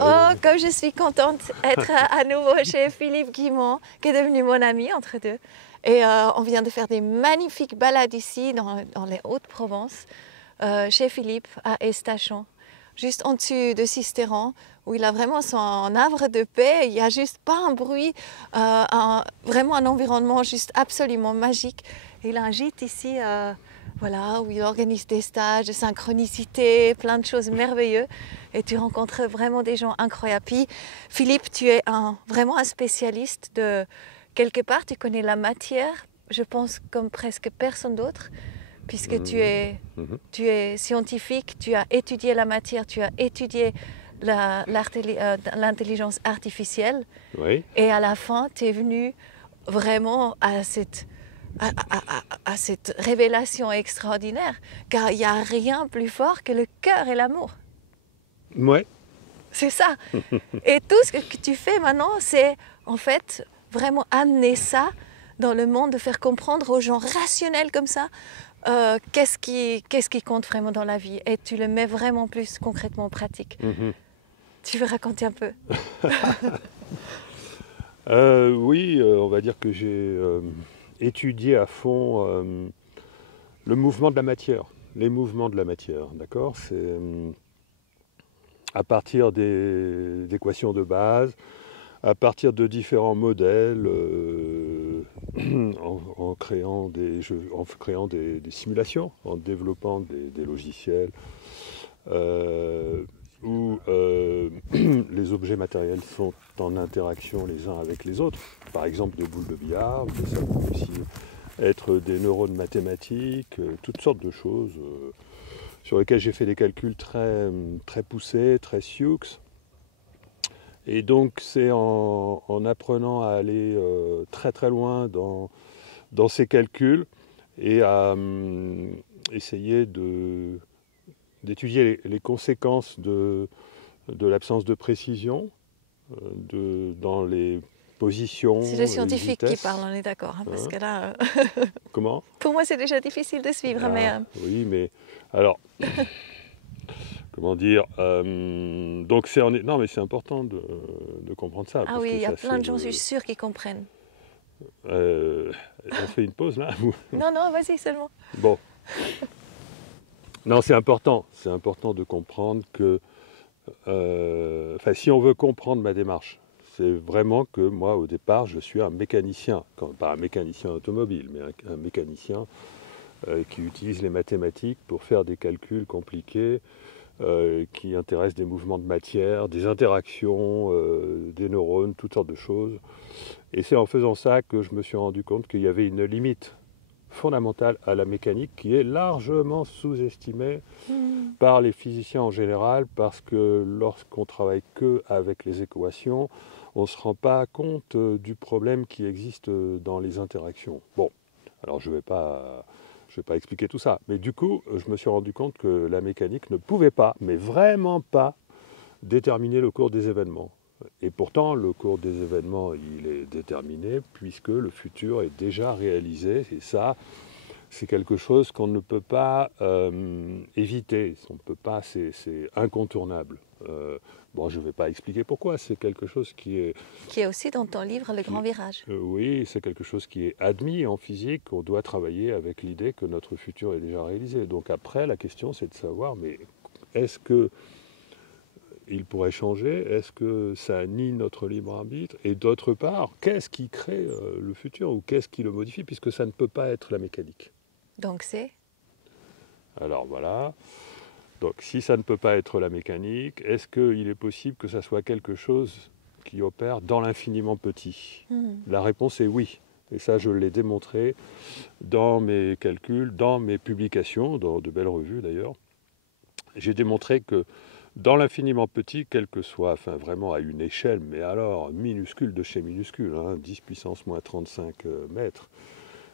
Oh, comme je suis contente d'être à nouveau chez Philippe Guimont, qui est devenu mon ami entre deux. Et on vient de faire des magnifiques balades ici, dans les Hauts-de-Provence, chez Philippe, à Estachon, juste en dessous de Sisteron, où il a vraiment son havre de paix. Il n'y a juste pas un bruit, vraiment un environnement juste absolument magique. Il a un gîte ici, voilà, où il organise des stages de synchronicité, plein de choses merveilleuses. Et tu rencontres vraiment des gens incroyables. Puis, Philippe, tu es vraiment un spécialiste de... Quelque part, tu connais la matière, je pense, comme presque personne d'autre, puisque tu es scientifique, tu as étudié la matière, tu as étudié l'intelligence artificielle. Oui. Et à la fin, tu es venu vraiment à cette révélation extraordinaire, car il n'y a rien plus fort que le cœur et l'amour. Ouais. C'est ça. Et tout ce que tu fais maintenant, c'est en fait vraiment amener ça dans le monde, de faire comprendre aux gens rationnels comme ça qu'est-ce qui compte vraiment dans la vie. Et tu le mets vraiment plus concrètement en pratique. Tu veux raconter un peu? Oui, on va dire que j'ai étudié à fond le mouvement de la matière, les mouvements de la matière, d'accord? C'est à partir des équations de base, à partir de différents modèles, en créant des simulations, en développant des logiciels, où les objets matériels sont en interaction les uns avec les autres, par exemple des boules de billard, mais ça peut aussi être des neurones mathématiques, toutes sortes de choses sur lesquelles j'ai fait des calculs très poussés, très sioux. Et donc c'est en apprenant à aller très très loin dans ces calculs et à essayer d'étudier les conséquences de l'absence de précision dans les positions, C'est le les scientifique qui parle, vitesses. on est d'accord, hein, parce Hein. que là, Comment? pour moi, c'est déjà difficile de suivre, mais Oui, mais alors, comment dire, donc non, mais c'est important de comprendre ça, ah parce oui, que il y a ça plein c'est de gens, je suis sûre, qui comprennent. on fait une pause là? Non, non, vas-y seulement. Bon, non, c'est important de comprendre que, si on veut comprendre ma démarche, c'est vraiment que moi, au départ, je suis un mécanicien, pas un mécanicien automobile, mais un mécanicien qui utilise les mathématiques pour faire des calculs compliqués, qui intéressent des mouvements de matière, des interactions, des neurones, toutes sortes de choses. Et c'est en faisant ça que je me suis rendu compte qu'il y avait une limite fondamentale à la mécanique qui est largement sous-estimée par les physiciens en général, parce que lorsqu'on travaille que avec les équations, on ne se rend pas compte du problème qui existe dans les interactions. Bon, alors je vais pas expliquer tout ça, mais du coup, je me suis rendu compte que la mécanique ne pouvait pas, mais vraiment pas, déterminer le cours des événements. Et pourtant, le cours des événements, il est déterminé puisque le futur est déjà réalisé. Et ça, c'est quelque chose qu'on ne peut pas éviter. On peut pas, c'est incontournable. Bon, je ne vais pas expliquer pourquoi. C'est quelque chose qui est... Qui est aussi dans ton livre, Le Grand Virage. oui, c'est quelque chose qui est admis en physique. On doit travailler avec l'idée que notre futur est déjà réalisé. Donc après, la question, c'est de savoir, mais est-ce que il pourrait changer? Est-ce que ça nie notre libre arbitre? Et d'autre part, qu'est-ce qui crée le futur ou qu'est-ce qui le modifie, puisque ça ne peut pas être la mécanique? Donc c'est Alors voilà. Donc si ça ne peut pas être la mécanique, est-ce qu'il est possible que ça soit quelque chose qui opère dans l'infiniment petit? La réponse est oui. Et ça, je l'ai démontré dans mes calculs, dans mes publications, dans de belles revues d'ailleurs. J'ai démontré que dans l'infiniment petit, quel que soit, enfin vraiment à une échelle, mais alors minuscule de chez minuscule, 10 puissance moins 35 mètres,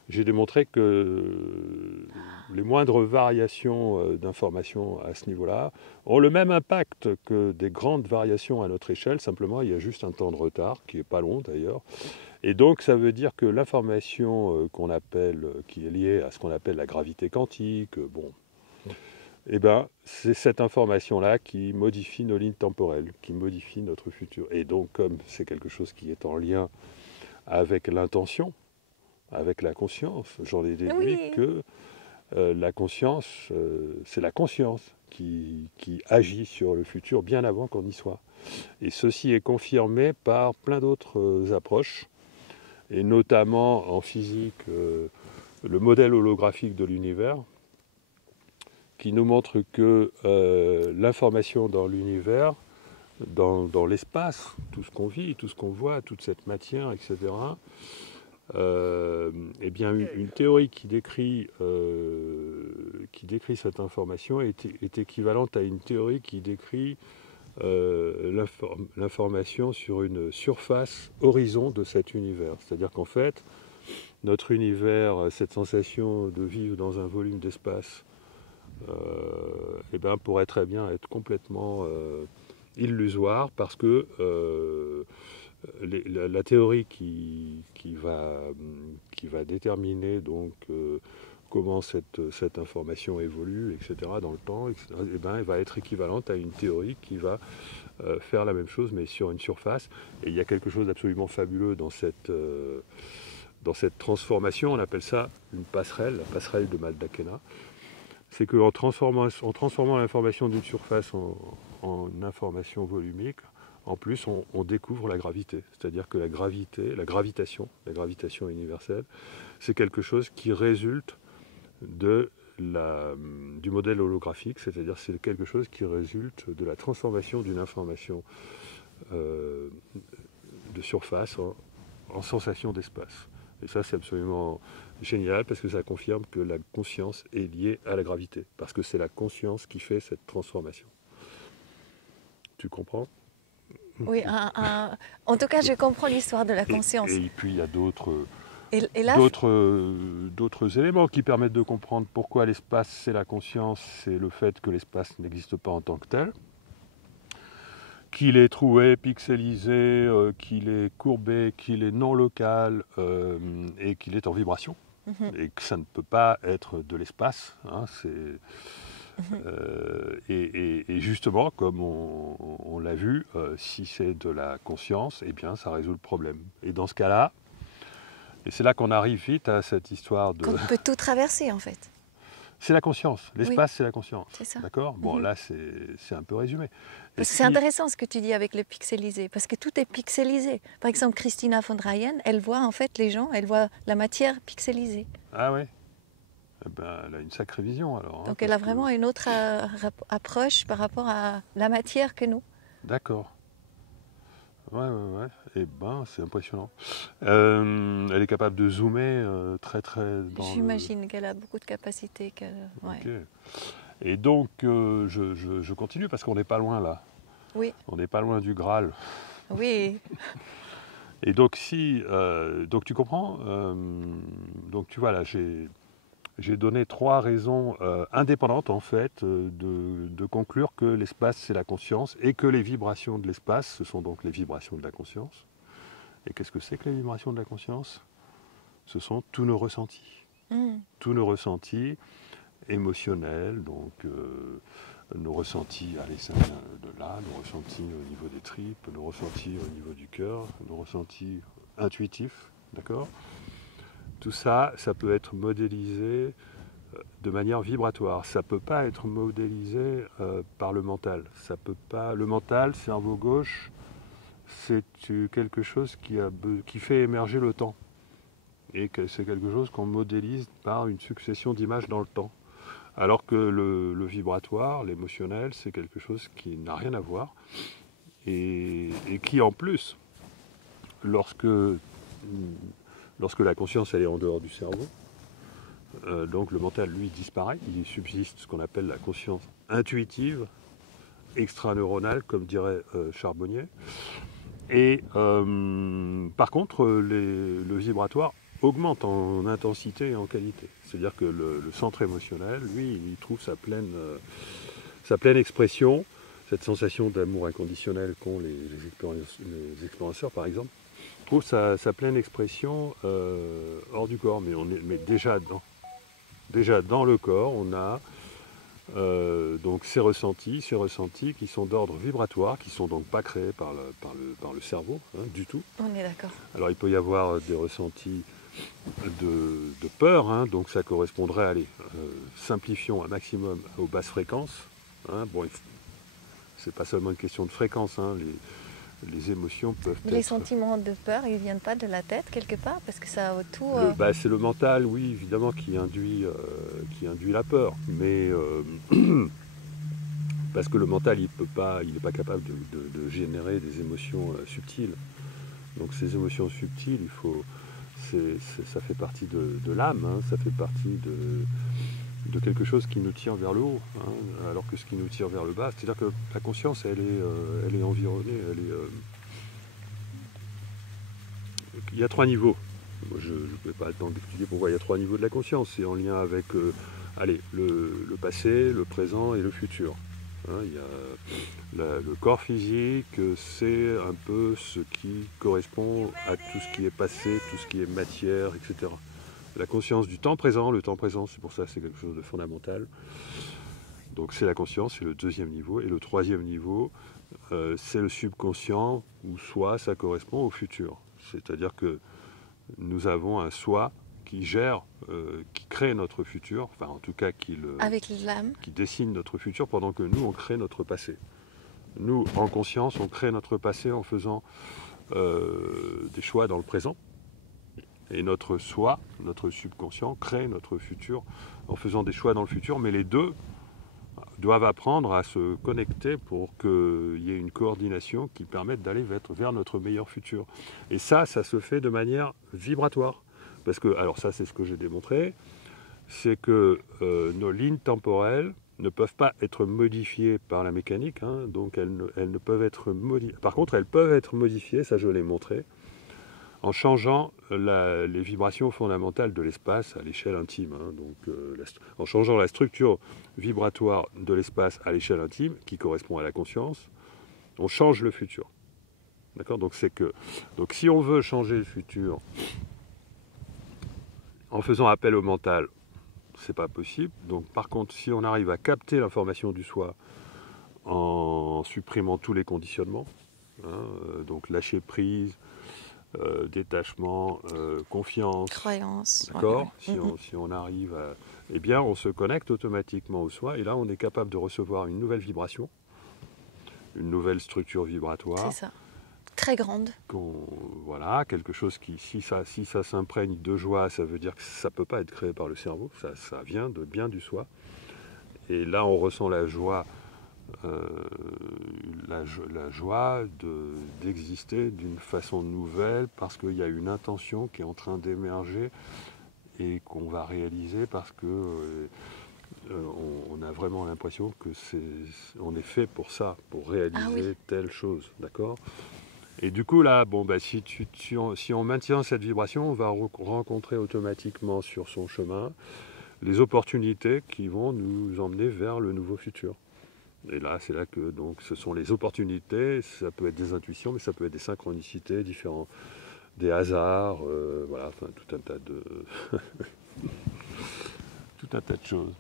j'ai démontré que les moindres variations d'informations à ce niveau-là ont le même impact que des grandes variations à notre échelle, simplement il y a juste un temps de retard, qui n'est pas long d'ailleurs. Et donc ça veut dire que l'information qui est liée à ce qu'on appelle la gravité quantique, bon, eh ben, c'est cette information-là qui modifie nos lignes temporelles, qui modifie notre futur. Et donc, comme c'est quelque chose qui est en lien avec l'intention, avec la conscience, j'en ai déduit Oui, que la conscience, c'est la conscience qui agit sur le futur bien avant qu'on y soit. Et ceci est confirmé par plein d'autres approches, et notamment en physique, le modèle holographique de l'univers, qui nous montre que l'information dans l'univers, dans l'espace, tout ce qu'on vit, tout ce qu'on voit, toute cette matière, etc., eh bien, une théorie qui décrit cette information est équivalente à une théorie qui décrit l'information sur une surface horizon de cet univers. C'est-à-dire qu'en fait, notre univers, cette sensation de vivre dans un volume d'espace, eh ben, pourrait très bien être complètement illusoire parce que la théorie qui va déterminer donc comment cette information évolue, etc., dans le temps, etc., eh ben, elle va être équivalente à une théorie qui va faire la même chose, mais sur une surface. Et il y a quelque chose d'absolument fabuleux dans cette transformation. On appelle ça une passerelle, la passerelle de Maldacena. C'est qu'en transformant l'information d'une surface en information volumique, en plus, on découvre la gravité. C'est-à-dire que la gravitation universelle, c'est quelque chose qui résulte du modèle holographique, c'est-à-dire c'est quelque chose qui résulte de la transformation d'une information de surface en sensation d'espace. Et ça, c'est absolument génial parce que ça confirme que la conscience est liée à la gravité, parce que c'est la conscience qui fait cette transformation. Tu comprends? oui. En tout cas, je comprends l'histoire de la conscience. Et puis il y a Et là, d'autres éléments qui permettent de comprendre pourquoi l'espace c'est la conscience, c'est le fait que l'espace n'existe pas en tant que tel, qu'il est troué, pixelisé, qu'il est courbé, qu'il est non local et qu'il est en vibration. Et que ça ne peut pas être de l'espace. Hein, et justement, comme on l'a vu, si c'est de la conscience, eh bien ça résout le problème. Et dans ce cas-là, et c'est là qu'on arrive vite à cette histoire de... qu'on peut tout traverser en fait. C'est la conscience. L'espace, Oui, c'est la conscience. c'est ça. D'accord? Bon, là, c'est un peu résumé. Parce que c'est intéressant ce que tu dis avec le pixelisé, parce que tout est pixelisé. Par exemple, Christina von Dreyen, elle voit en fait les gens, elle voit la matière pixelisée. Ah oui? Eh ben, elle a une sacrée vision alors. Donc elle a vraiment une autre approche par rapport à la matière que nous. D'accord. Ouais. Eh ben, c'est impressionnant. Elle est capable de zoomer très dans J'imagine qu'elle a beaucoup de capacités. Ouais. Ok. Et donc, je continue parce qu'on n'est pas loin là. Oui. On n'est pas loin du Graal. Oui. Et donc, donc tu comprends donc tu vois là, j'ai donné 3 raisons indépendantes en fait de conclure que l'espace c'est la conscience et que les vibrations de l'espace ce sont donc les vibrations de la conscience. Et qu'est-ce que c'est que les vibrations de la conscience? Ce sont tous nos ressentis. Tous nos ressentis émotionnels, donc nos ressentis à l'essaim de là, nos ressentis au niveau des tripes, nos ressentis au niveau du cœur, nos ressentis intuitifs, d'accord? Tout ça, ça peut être modélisé de manière vibratoire. Ça ne peut pas être modélisé par le mental. Ça peut pas. Le mental, cerveau gauche, c'est quelque chose qui fait émerger le temps. Et que c'est quelque chose qu'on modélise par une succession d'images dans le temps. Alors que le vibratoire, l'émotionnel, c'est quelque chose qui n'a rien à voir. Et qui en plus, lorsque la conscience elle est en dehors du cerveau, donc le mental lui disparaît, il subsiste ce qu'on appelle la conscience intuitive, extraneuronale, comme dirait Charbonnier. Et par contre, le vibratoire augmente en intensité et en qualité. C'est-à-dire que le centre émotionnel, lui, il trouve sa pleine expression, cette sensation d'amour inconditionnel qu'ont les explorateurs, par exemple, trouve sa pleine expression hors du corps. Mais déjà dans le corps, on a Donc ces ressentis qui sont d'ordre vibratoire, qui ne sont donc pas créés par le cerveau, hein, du tout. On est d'accord. Alors il peut y avoir des ressentis de peur, hein, donc ça correspondrait, allez, simplifions un maximum aux basses fréquences. Hein, bon, c'est pas seulement une question de fréquence, hein, les émotions peuvent Mais être... les sentiments de peur, ils ne viennent pas de la tête quelque part? Parce que ça a autour... C'est le mental, oui, évidemment, qui induit la peur. Mais parce que le mental, il n'est pas capable de générer des émotions subtiles. Donc ces émotions subtiles, ça fait partie de l'âme, hein, ça fait partie de quelque chose qui nous tire vers le haut, hein, alors que ce qui nous tire vers le bas, c'est-à-dire que la conscience, elle est environnée, il y a 3 niveaux. Moi, je n'ai pas le temps d'expliquer pourquoi il y a 3 niveaux de la conscience. C'est en lien avec le passé, le présent et le futur. Hein, il y a le corps physique, c'est un peu ce qui correspond à tout ce qui est passé, tout ce qui est matière, etc. La conscience du temps présent, le temps présent, c'est pour ça que c'est quelque chose de fondamental. Donc c'est la conscience, c'est le 2e niveau. Et le 3e niveau, c'est le subconscient, où soi, ça correspond au futur. C'est-à-dire que nous avons un soi qui gère, qui crée notre futur, enfin en tout cas avec l'âme, qui dessine notre futur pendant que nous, on crée notre passé. Nous, en conscience, on crée notre passé en faisant des choix dans le présent. Et notre soi, notre subconscient, crée notre futur en faisant des choix dans le futur, mais les deux doivent apprendre à se connecter pour qu'il y ait une coordination qui permette d'aller vers notre meilleur futur. Et ça se fait de manière vibratoire. Parce que, alors ça c'est ce que j'ai démontré, c'est que nos lignes temporelles ne peuvent pas être modifiées par la mécanique, hein, donc elles ne peuvent être modifiées. Par contre, elles peuvent être modifiées, ça je l'ai montré, en changeant les vibrations fondamentales de l'espace à l'échelle intime. Hein, donc, en changeant la structure vibratoire de l'espace à l'échelle intime, qui correspond à la conscience, on change le futur. D'accord ? Donc si on veut changer le futur en faisant appel au mental, c'est pas possible. Donc par contre, si on arrive à capter l'information du soi en supprimant tous les conditionnements, hein, donc lâcher prise, détachement, confiance, croyance, d'accord, ouais. si on arrive à... Eh bien, on se connecte automatiquement au soi, et là, on est capable de recevoir une nouvelle vibration, une nouvelle structure vibratoire. C'est ça. Très grande. Voilà, quelque chose qui, si ça s'imprègne de joie, ça veut dire que ça ne peut pas être créé par le cerveau, ça vient bien du soi. Et là, on ressent la joie, la joie d'exister d'une façon nouvelle parce qu'il y a une intention qui est en train d'émerger et qu'on va réaliser parce que on a vraiment l'impression que on est fait pour ça, pour réaliser telle chose, d'accord ? Et du coup là, si on maintient cette vibration, on va rencontrer automatiquement sur son chemin les opportunités qui vont nous emmener vers le nouveau futur. Et là, c'est là que donc, ce sont les opportunités, ça peut être des intuitions, mais ça peut être des synchronicités, des hasards, voilà, enfin tout un tas de tout un tas de choses.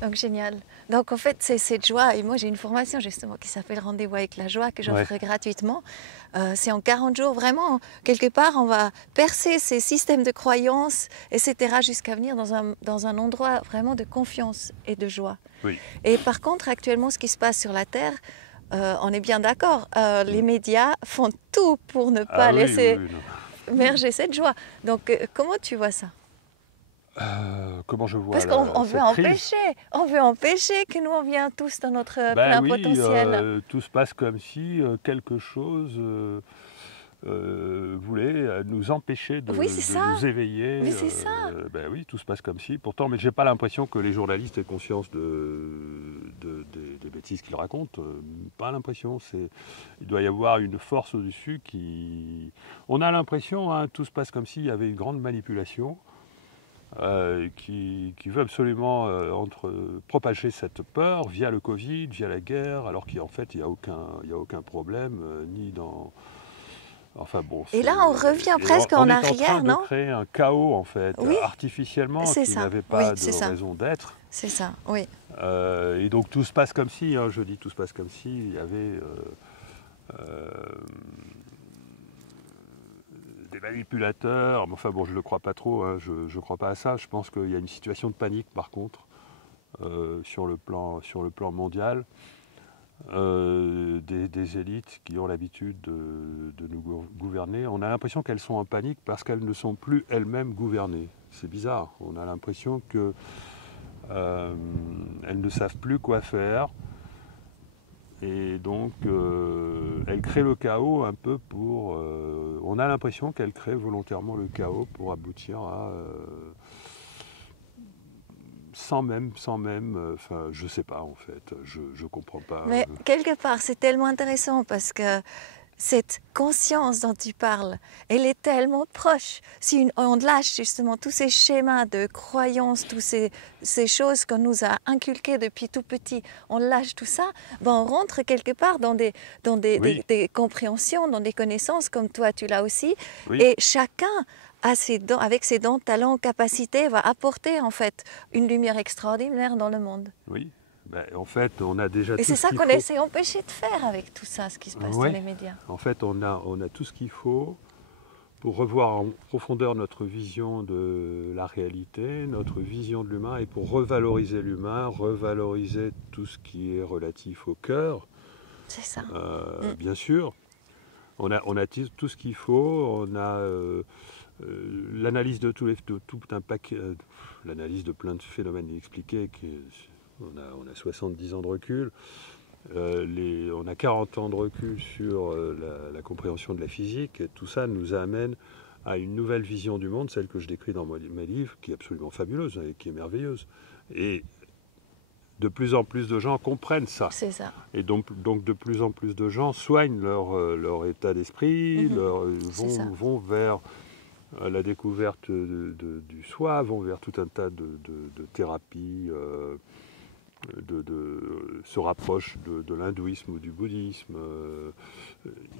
Donc génial. Donc en fait, c'est cette joie, et moi j'ai une formation justement qui s'appelle Rendez-vous avec la joie que j'offre gratuitement. C'est en 40 jours, vraiment, quelque part, on va percer ces systèmes de croyances, etc., jusqu'à venir dans un endroit vraiment de confiance et de joie. Oui. Et par contre, actuellement, ce qui se passe sur la Terre, on est bien d'accord, les médias font tout pour ne pas laisser émerger cette joie. Donc comment tu vois ça ? Comment je vois Parce qu'on veut empêcher que nous on vienne tous dans notre plein potentiel. Tout se passe comme si quelque chose voulait nous empêcher de nous éveiller. Mais c'est ça. Oui, tout se passe comme si. Pourtant, mais j'ai pas l'impression que les journalistes aient conscience des bêtises qu'ils racontent. Pas l'impression. Il doit y avoir une force au-dessus qui. On a l'impression, hein, tout se passe comme s'il y avait une grande manipulation. Qui veut absolument propager cette peur via le Covid, via la guerre, alors qu'en fait il n'y a aucun problème, ni dans Enfin bon, Et là, on revient presque en arrière, on est en train de non? créer un chaos, en fait, Oui, artificiellement, c'est qui ça. n'avait Oui, pas de c'est ça. raison d'être. C'est ça, oui. Et donc tout se passe comme si, hein, je dis tout se passe comme si, il y avait euh, des manipulateurs. Mais enfin bon, je ne le crois pas trop, hein, je ne crois pas à ça. Je pense qu'il y a une situation de panique, par contre, sur le plan mondial. Des élites qui ont l'habitude de nous gouverner. On a l'impression qu'elles sont en panique parce qu'elles ne sont plus elles-mêmes gouvernées. C'est bizarre. On a l'impression qu'elles ne savent plus quoi faire. Et donc, elles créent le chaos un peu pour... on a l'impression qu'elles créent volontairement le chaos pour aboutir à... enfin, je sais pas en fait, je comprends pas. Mais quelque part, c'est tellement intéressant parce que cette conscience dont tu parles, elle est tellement proche. Si on lâche justement tous ces schémas de croyances, toutes ces choses qu'on nous a inculquées depuis tout petit, on lâche tout ça, ben on rentre quelque part dans Oui, des compréhensions, dans des connaissances comme toi tu l'as aussi. oui, Et chacun a ses dons, avec ses dons, talents, capacités, va apporter en fait une lumière extraordinaire dans le monde. oui. Ben, en fait, on a déjà Et tout c'est ce ça qu'il qu'on faut. essaie d'empêcher de faire avec tout ça, ce qui se passe dans Oui, les médias. en fait, on a tout ce qu'il faut pour revoir en profondeur notre vision de la réalité, notre vision de l'humain, et pour revaloriser l'humain, revaloriser tout ce qui est relatif au cœur, C'est ça. Mm. bien sûr. On a tout ce qu'il faut, on a l'analyse de tout un paquet, l'analyse de plein de phénomènes inexpliqués, on a 70 ans de recul, on a 40 ans de recul sur la compréhension de la physique, et tout ça nous amène à une nouvelle vision du monde, celle que je décris dans mes livres, qui est absolument fabuleuse et qui est merveilleuse. Et de plus en plus de gens comprennent ça. C'est ça. Et donc de plus en plus de gens soignent leur état d'esprit, Mhm. C'est ça. vont vers la découverte du soi, vont vers tout un tas de thérapies, se rapprochent de l'hindouisme ou du bouddhisme.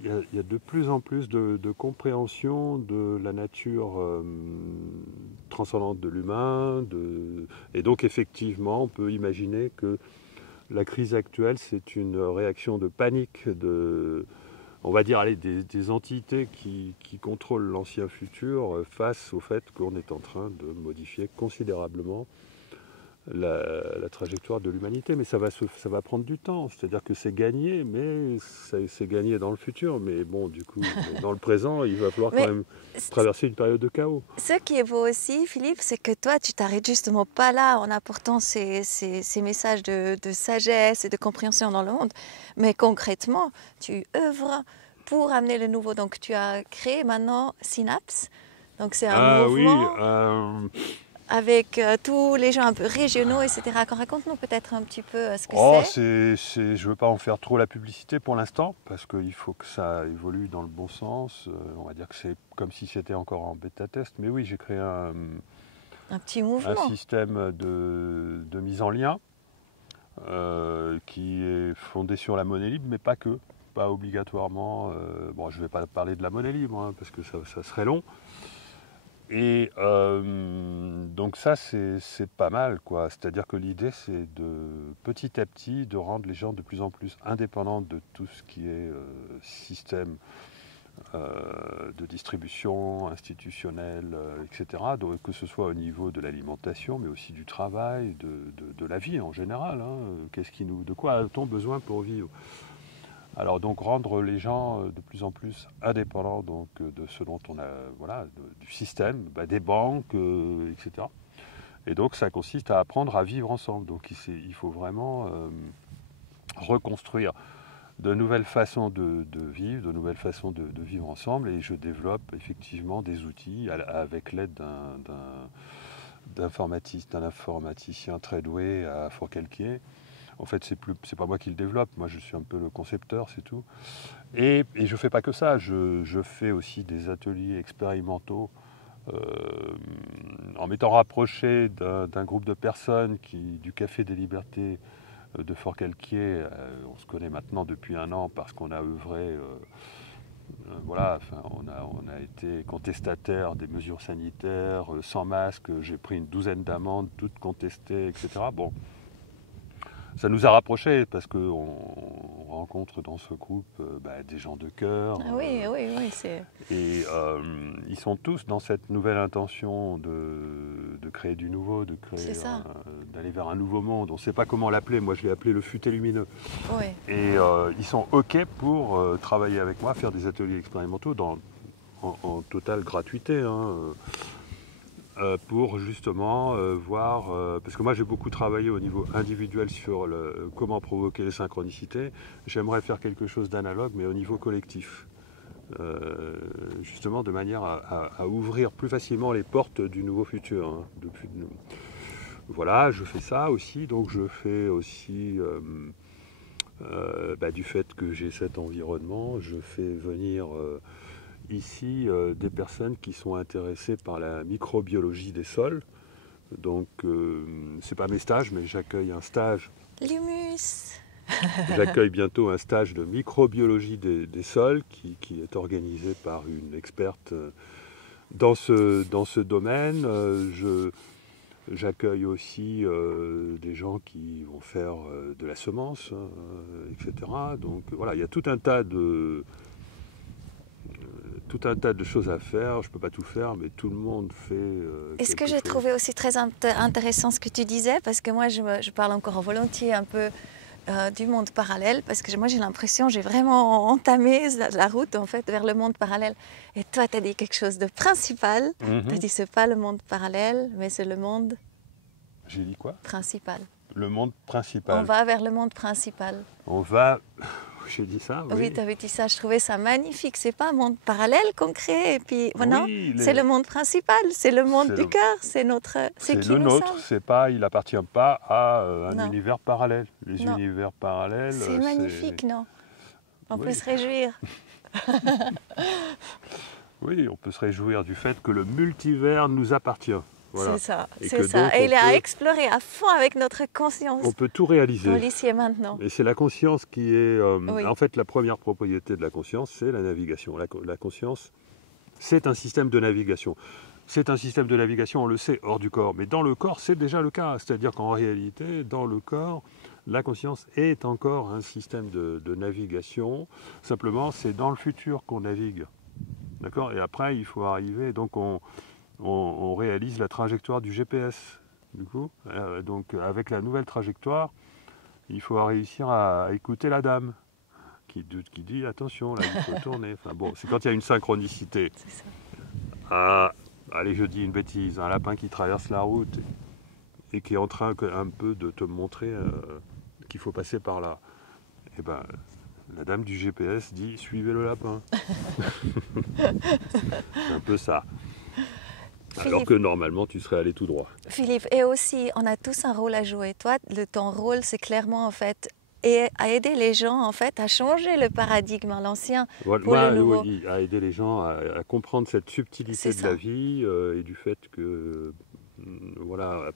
Il y a de plus en plus de compréhension de la nature transcendante de l'humain. Et donc effectivement, on peut imaginer que la crise actuelle, c'est une réaction de panique, on va dire, allez, des entités qui contrôlent l'ancien futur face au fait qu'on est en train de modifier considérablement la trajectoire de l'humanité. Mais ça va prendre du temps. C'est-à-dire que c'est gagné, mais c'est gagné dans le futur. Mais bon, du coup, dans le présent, il va falloir quand Mais même traverser une période de chaos. ce qui est beau aussi, Philippe, c'est que toi, tu t'arrêtes justement pas là en apportant ces messages de sagesse et de compréhension dans le monde. Mais concrètement, tu œuvres pour amener le nouveau. Donc, tu as créé maintenant Synapse. Donc, c'est un Ah oui, mouvement avec tous les gens un peu régionaux, etc. Raconte-nous peut-être un petit peu ce que oh, c'est. je ne veux pas en faire trop la publicité pour l'instant, parce qu'il faut que ça évolue dans le bon sens. On va dire que c'est comme si c'était encore en bêta-test. Mais oui, j'ai créé Un petit un mouvement. système de mise en lien qui est fondé sur la monnaie libre, mais pas que. Pas obligatoirement. Bon, je ne vais pas parler de la monnaie libre, hein, parce que ça serait long. Et donc ça, c'est pas mal, quoi. C'est-à-dire que l'idée, c'est petit à petit, de rendre les gens de plus en plus indépendants de tout ce qui est système de distribution institutionnelle, etc. Donc, que ce soit au niveau de l'alimentation, mais aussi du travail, de la vie en général. Hein. De quoi a-t-on besoin pour vivre? Alors donc rendre les gens de plus en plus indépendants donc, de ce dont on a, voilà, du système, des banques, etc. Et donc ça consiste à apprendre à vivre ensemble. Donc il faut vraiment reconstruire de nouvelles façons de vivre, de nouvelles façons de vivre ensemble. Et je développe effectivement des outils avec l'aide d'un informaticien très doué à Forcalquier. En fait, c'est pas moi qui le développe, moi je suis un peu le concepteur, c'est tout. Et je fais pas que ça, je fais aussi des ateliers expérimentaux euh, en m'étant rapproché d'un groupe de personnes du Café des Libertés de Forcalquier. On se connaît maintenant depuis un an parce qu'on a œuvré voilà, enfin, on a été contestataire des mesures sanitaires, sans masque, j'ai pris une douzaine d'amendes, toutes contestées, etc. Bon, ça nous a rapprochés parce qu'on rencontre dans ce groupe des gens de cœur. Ah oui, oui, c'est... Et ils sont tous dans cette nouvelle intention de créer du nouveau, d'aller vers un nouveau monde. On ne sait pas comment l'appeler, moi je l'ai appelé le futé lumineux. Oui. Et ils sont OK pour travailler avec moi, faire des ateliers expérimentaux en totale gratuité. Pour justement voir, parce que moi j'ai beaucoup travaillé au niveau individuel sur comment provoquer les synchronicités, j'aimerais faire quelque chose d'analogue mais au niveau collectif, justement de manière à ouvrir plus facilement les portes du nouveau futur. Voilà, je fais ça aussi, donc je fais aussi, du fait que j'ai cet environnement, je fais venir... ici des personnes qui sont intéressées par la microbiologie des sols. Donc, c'est pas mes stages, mais j'accueille un stage. L'humus. J'accueille bientôt un stage de microbiologie des sols qui est organisé par une experte dans ce domaine. J'accueille aussi des gens qui vont faire de la semence, etc. Donc voilà, il y a tout un tas de choses à faire. Je ne peux pas tout faire, mais tout le monde fait Et ce que j'ai trouvé aussi très intéressant, ce que tu disais, parce que moi, je parle encore volontiers un peu du monde parallèle, parce que moi, j'ai l'impression, j'ai vraiment entamé la route, en fait, vers le monde parallèle. Et toi, tu as dit quelque chose de principal. Tu as dit, ce n'est pas le monde parallèle, mais c'est le monde... J'ai dit quoi? Principal. Le monde principal. On va vers le monde principal. On va... J'ai dit ça, oui. Oui, tu avais dit ça. Je trouvais ça magnifique. C'est pas un monde parallèle qu'on crée. Et puis, voilà, oui, c'est le monde principal. C'est le monde du cœur. C'est notre... C'est le nôtre. C'est pas... Il n'appartient pas à un univers parallèle. Les non. Univers parallèles... C'est magnifique, non? On peut se réjouir. Oui, on peut se réjouir du fait que le multivers nous appartient. Voilà. C'est ça, c'est ça. Et il est à explorer à fond avec notre conscience. On peut tout réaliser. Dans l'ici et maintenant. Et c'est la conscience qui est... Oui. En fait, la première propriété de la conscience, c'est la navigation. La conscience, c'est un système de navigation. C'est un système de navigation, on le sait, hors du corps. Mais dans le corps, c'est déjà le cas. C'est-à-dire qu'en réalité, dans le corps, la conscience est encore un système de navigation. Simplement, c'est dans le futur qu'on navigue. D'accord? Et après, il faut arriver... Donc, on réalise la trajectoire du GPS. Du coup, donc avec la nouvelle trajectoire, il faut réussir à écouter la dame qui dit attention, là il faut tourner. Enfin bon, c'est quand il y a une synchronicité. C'est ça. Allez, je dis une bêtise, un lapin qui traverse la route et qui est en train un peu de te montrer qu'il faut passer par là. Et ben, la dame du GPS dit suivez le lapin. C'est un peu ça. Philippe, alors que normalement, tu serais allé tout droit. Philippe, et aussi, on a tous un rôle à jouer. Toi, ton rôle, c'est clairement, en fait, à aider les gens, en fait, à changer le paradigme, l'ancien, voilà, pour le nouveau. Oui, à aider les gens à comprendre cette subtilité de la vie et du fait que, voilà,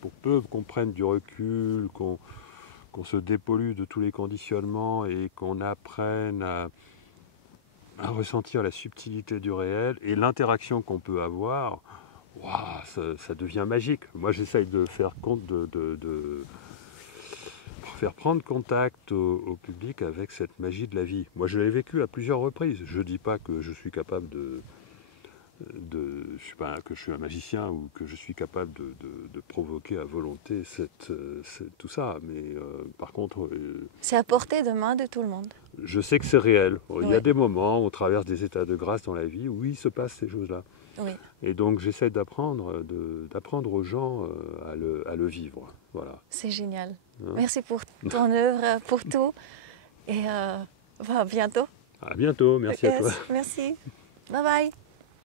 pour peu qu'on prenne du recul, qu'on se dépollue de tous les conditionnements et qu'on apprenne à ressentir la subtilité du réel et l'interaction qu'on peut avoir, ça devient magique. Moi, j'essaye de faire faire prendre contact au public avec cette magie de la vie. Moi, je l'ai vécu à plusieurs reprises. Je ne dis pas que je suis capable je sais pas, que je suis un magicien ou que je suis capable de provoquer à volonté tout ça, mais par contre... c'est à portée de main de tout le monde. Je sais que c'est réel. Oui. Il y a des moments où on traverse des états de grâce dans la vie où il se passe ces choses-là. Oui. Et donc j'essaie d'apprendre aux gens à le vivre. Voilà. C'est génial. Hein? Merci pour ton œuvre, pour tout. Et à bientôt. À bientôt, merci à toi. Merci. Bye bye.